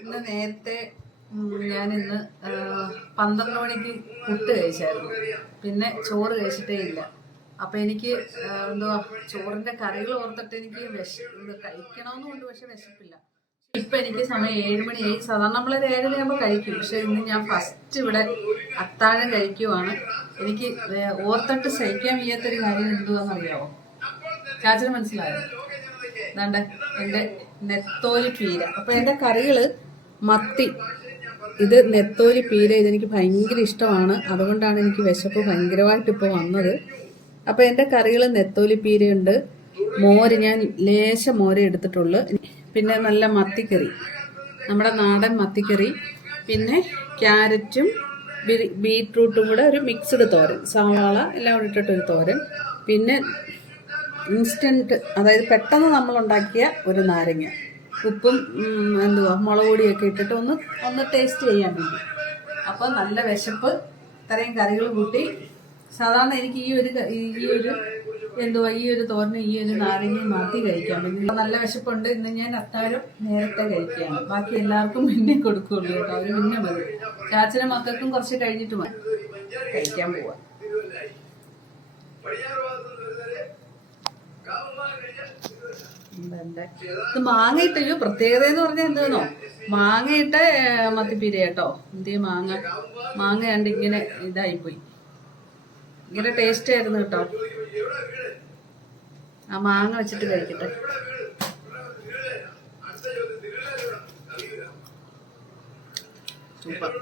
ഇന്ന് നേരത്തെ ഞാനിന്ന് 12 മണിക്ക് പുട്ട് കഴിച്ചായിരുന്നു. പിന്നെ ചോറ് കഴിച്ചിട്ടേ ഇല്ല. അപ്പം എനിക്ക് എന്തുവാ ചോറിൻ്റെ കറികൾ ഓർത്തിട്ട് എനിക്ക് കഴിക്കണമെന്നുണ്ട്, പക്ഷെ വിശപ്പില്ല. ഇപ്പം എനിക്ക് സമയം 7 മണിയായി. സാധാരണ നമ്മളൊരു 7:30 ആകുമ്പോൾ കഴിക്കും. പക്ഷെ ഇന്ന് ഞാൻ ഫസ്റ്റ് ഇവിടെ അത്താഴം കഴിക്കുവാണ്. എനിക്ക് ഓർത്തിട്ട് സഹിക്കാൻ വയ്യാത്തൊരു കാര്യം എന്തുവാണെന്നറിയാമോ? ചാച്ചന് മനസ്സിലായോ? അതാണ്ട് എൻ്റെ നെത്തോലി പീര. അപ്പം എൻ്റെ കറികള് മത്തി, ഇത് നെത്തോലി പീര, ഇതെനിക്ക് ഭയങ്കര ഇഷ്ടമാണ്. അതുകൊണ്ടാണ് എനിക്ക് വിശപ്പ് ഭയങ്കരമായിട്ട് ഇപ്പോൾ വന്നത്. അപ്പം എൻ്റെ കറികൾ നെത്തോലി പീരയുണ്ട്, മോര്, ഞാൻ ലേശം മോരെ എടുത്തിട്ടുള്ളൂ, പിന്നെ നല്ല മത്തിക്കറി, നമ്മുടെ നാടൻ മത്തിക്കറി, പിന്നെ ക്യാരറ്റും ബീറ്റ്റൂട്ടും കൂടെ ഒരു മിക്സ്ഡ് തോരൻ, സവാള എല്ലാം കൂടെ ഇട്ടിട്ടൊരു തോരൻ, പിന്നെ ഇൻസ്റ്റൻറ്റ്, അതായത് പെട്ടെന്ന് നമ്മൾ ഉണ്ടാക്കിയ ഒരു നാരങ്ങ, ഉപ്പും മുളക് പൊടിയൊക്കെ ഇട്ടിട്ട് ഒന്ന് ടേസ്റ്റ് ചെയ്യാൻ വേണ്ടി. അപ്പോൾ നല്ല വിശപ്പ്, ഇത്രയും കറികൾ കൂട്ടി. സാധാരണ എനിക്ക് ഈ ഒരു തോരന് ഈ ഒരു നാരങ്ങയും മാറ്റി കഴിക്കാൻ പറ്റും. നല്ല വിശപ്പുണ്ട്. ഇന്ന് ഞാൻ അത്താഴം നേരത്തെ കഴിക്കുകയാണ്. ബാക്കി എല്ലാവർക്കും പിന്നെ കൊടുക്കുകയുള്ളൂ കേട്ടോ, അവർ പിന്നെ മതി. ചാച്ചനും മക്കൾക്കും കുറച്ച് കഴിഞ്ഞിട്ട് മതി കഴിക്കാൻ പോവാം. ഇത് മാങ്ങയിട്ടൊരു പ്രത്യേകത എന്ന് പറഞ്ഞാൽ എന്താണോ, മാങ്ങയിട്ട മത്തിപ്പീര കേട്ടോ. മാങ്ങ കണ്ട് ഇങ്ങനെ ഇതായിപ്പോയി, ഇങ്ങനെ ടേസ്റ്റ് ആയിരുന്നു കേട്ടോ. ആ മാങ്ങ വെച്ചിട്ട് കഴിക്കട്ടെ. സൂപ്പർ.